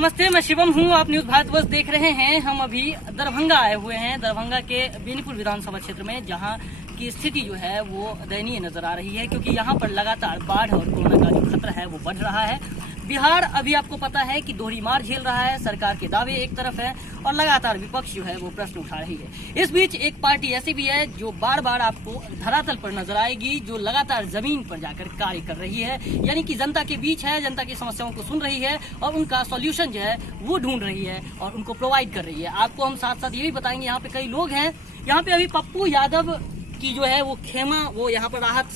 नमस्ते, मैं शिवम हूँ। आप न्यूज भारतवर्ष देख रहे हैं। हम अभी दरभंगा आए हुए हैं, दरभंगा के बेनीपुर विधानसभा क्षेत्र में, जहाँ की स्थिति जो है वो दयनीय नजर आ रही है, क्योंकि यहाँ पर लगातार बाढ़ और कोरोना का जो खतरा है वो बढ़ रहा है। बिहार अभी आपको पता है कि दोहरी मार झेल रहा है। सरकार के दावे एक तरफ है और लगातार विपक्ष जो है वो प्रश्न उठा रही है। इस बीच एक पार्टी ऐसी भी है जो बार बार आपको धरातल पर नजर आएगी, जो लगातार जमीन पर जाकर कार्य कर रही है, यानी कि जनता के बीच है, जनता की समस्याओं को सुन रही है और उनका सॉल्यूशन जो है वो ढूंढ रही है और उनको प्रोवाइड कर रही है। आपको हम साथ साथ ये भी बताएंगे, यहाँ पे कई लोग हैं। यहाँ पे अभी पप्पू यादव की जो है वो खेमा, वो यहाँ पर राहत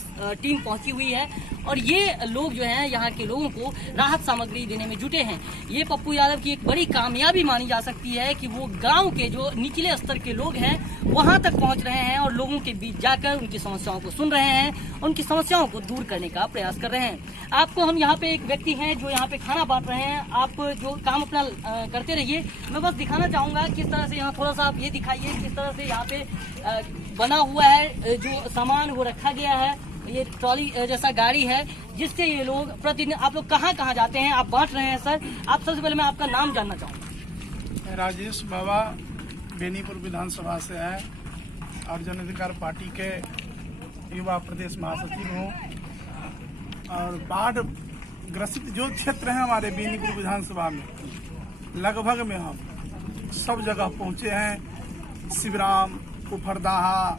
टीम पहुंची हुई है और ये लोग जो हैं यहाँ के लोगों को राहत सामग्री देने में जुटे हैं। ये पप्पू यादव की एक बड़ी कामयाबी मानी जा सकती है कि वो गांव के जो निचले स्तर के लोग हैं वहां तक पहुंच रहे हैं और लोगों के बीच जाकर उनकी समस्याओं को सुन रहे हैं, उनकी समस्याओं को दूर करने का प्रयास कर रहे हैं। आपको हम यहाँ पे एक व्यक्ति हैं जो यहाँ पे खाना बांट रहे हैं। आप जो काम अपना करते रहिए, मैं बस दिखाना चाहूंगा किस तरह से यहाँ, थोड़ा सा आप ये दिखाइए किस तरह से यहाँ पे बना हुआ है, जो सामान वो रखा गया है। ये ट्रॉली जैसा गाड़ी है जिससे ये लोग प्रतिदिन, आप लोग कहाँ कहाँ जाते हैं, आप बांट रहे हैं सर। आप सबसे पहले मैं आपका नाम जानना चाहूँगा। राजेश बाबा बेनीपुर विधानसभा से है और जन अधिकार पार्टी के युवा प्रदेश महासचिव हूँ। और बाढ़ ग्रसित जो क्षेत्र है हमारे बेनीपुर विधानसभा में, लगभग में हम सब जगह पहुँचे हैं। शिवराम, कुफरदाहा,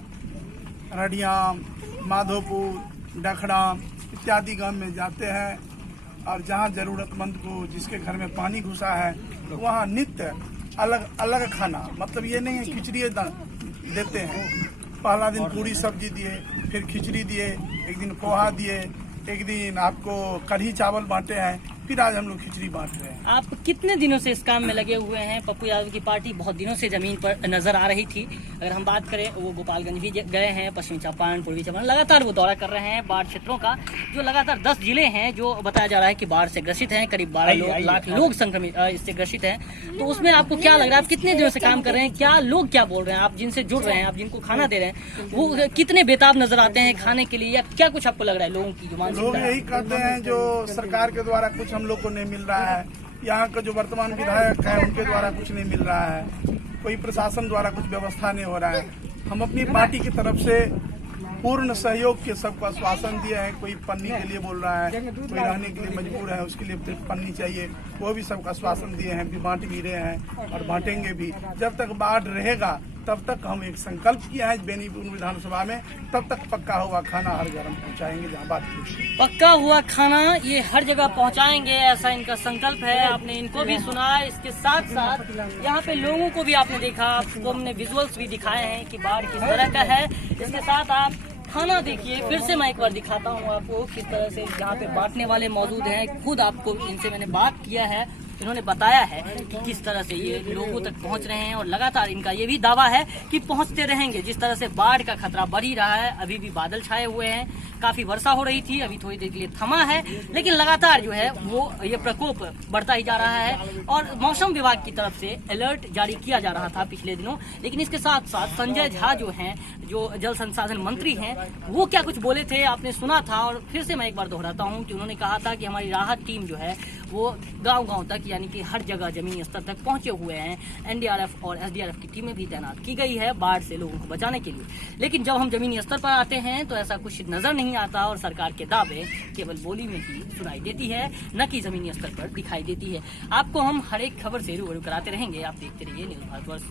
रडियाम, माधोपुर, डखड़ाम इत्यादि गांव में जाते हैं और जहां जरूरतमंद को, जिसके घर में पानी घुसा है, वहां नित्य अलग अलग खाना, मतलब ये नहीं है खिचड़ी देते हैं। पहला दिन पूरी सब्जी दिए, फिर खिचड़ी दिए, एक दिन पोहा दिए, एक दिन आपको कढ़ी चावल बांटे हैं, फिर आज हम लोग खिचड़ी बांट रहे हैं। आप कितने दिनों से इस काम में लगे हुए हैं? पप्पू यादव की पार्टी बहुत दिनों से जमीन पर नजर आ रही थी। अगर हम बात करें, वो गोपालगंज भी गए हैं, पश्चिमी चंपारण, पूर्वी चंपारण, लगातार वो दौरा कर रहे हैं बाढ़ क्षेत्रों का। जो लगातार 10 जिले हैं जो बताया जा रहा है कि बाढ़ से ग्रसित हैं, करीब 12 लाख लोग संक्रमित इससे ग्रसित हैं। तो उसमें आपको क्या लग रहा है, आप कितने दिनों से काम कर रहे हैं, क्या लोग क्या बोल रहे हैं, आप जिनसे जुड़ रहे हैं, आप जिनको खाना दे रहे हैं, वो कितने बेताब नजर आते हैं खाने के लिए, या क्या कुछ आपको लग रहा है लोगों की जो मानसिकता? लोग यही कहते हैं जो सरकार के द्वारा कुछ हम लोग को नहीं मिल रहा है, यहाँ का जो वर्तमान विधायक है उनके द्वारा कुछ नहीं मिल रहा है, कोई प्रशासन द्वारा कुछ व्यवस्था नहीं हो रहा है। हम अपनी पार्टी की तरफ से पूर्ण सहयोग के सबको आश्वासन दिए हैं। कोई पन्नी के लिए बोल रहा है, कोई रहने के लिए मजबूर है, उसके लिए पन्नी चाहिए, वो भी सबका आश्वासन दिए हैं, भी बांट भी रहे हैं और बांटेंगे भी। जब तक बाढ़ रहेगा तब तक हम एक संकल्प किया है बेनीपुर विधानसभा में, तब तक पक्का हुआ खाना हर घर में पहुँचाएंगे। जहाँ बात पक्का हुआ खाना ये हर जगह पहुंचाएंगे, ऐसा इनका संकल्प है। आपने इनको भी सुना। इसके साथ साथ यहाँ पे लोगों को भी आपने देखा, आपको हमने विजुअल्स भी दिखाए हैं कि बाढ़ किस तरह का है। इसके साथ आप खाना देखिए, फिर से मैं एक बार दिखाता हूँ आपको किस तरह से यहाँ पे बांटने वाले मौजूद हैं। खुद आपको इनसे मैंने बात किया है, इन्होंने बताया है कि किस तरह से ये लोगों तक पहुंच रहे हैं और लगातार इनका ये भी दावा है कि पहुंचते रहेंगे। जिस तरह से बाढ़ का खतरा बढ़ ही रहा है, अभी भी बादल छाए हुए हैं, काफी वर्षा हो रही थी, अभी थोड़ी देर के लिए थमा है, लेकिन लगातार जो है वो ये प्रकोप बढ़ता ही जा रहा है। और मौसम विभाग की तरफ से अलर्ट जारी किया जा रहा था पिछले दिनों, लेकिन इसके साथ साथ संजय झा जो हैं, जो जल संसाधन मंत्री हैं, वो क्या कुछ बोले थे आपने सुना था। और फिर से मैं एक बार दोहराता हूँ कि उन्होंने कहा था कि हमारी राहत टीम जो है वो गांव-गांव तक, यानी कि हर जगह जमीनी स्तर तक पहुंचे हुए हैं। एनडीआरएफ और एसडीआरएफ की टीमें भी तैनात की गई है बाढ़ से लोगों को बचाने के लिए। लेकिन जब हम जमीनी स्तर पर आते हैं तो ऐसा कुछ नजर नहीं आता और सरकार के दावे केवल बोली में ही सुनाई देती है, न कि जमीनी स्तर पर दिखाई देती है। आपको हम हर एक खबर से रूबरू कराते रहेंगे। आप देखते रहिए न्यूज भारतवर्ष।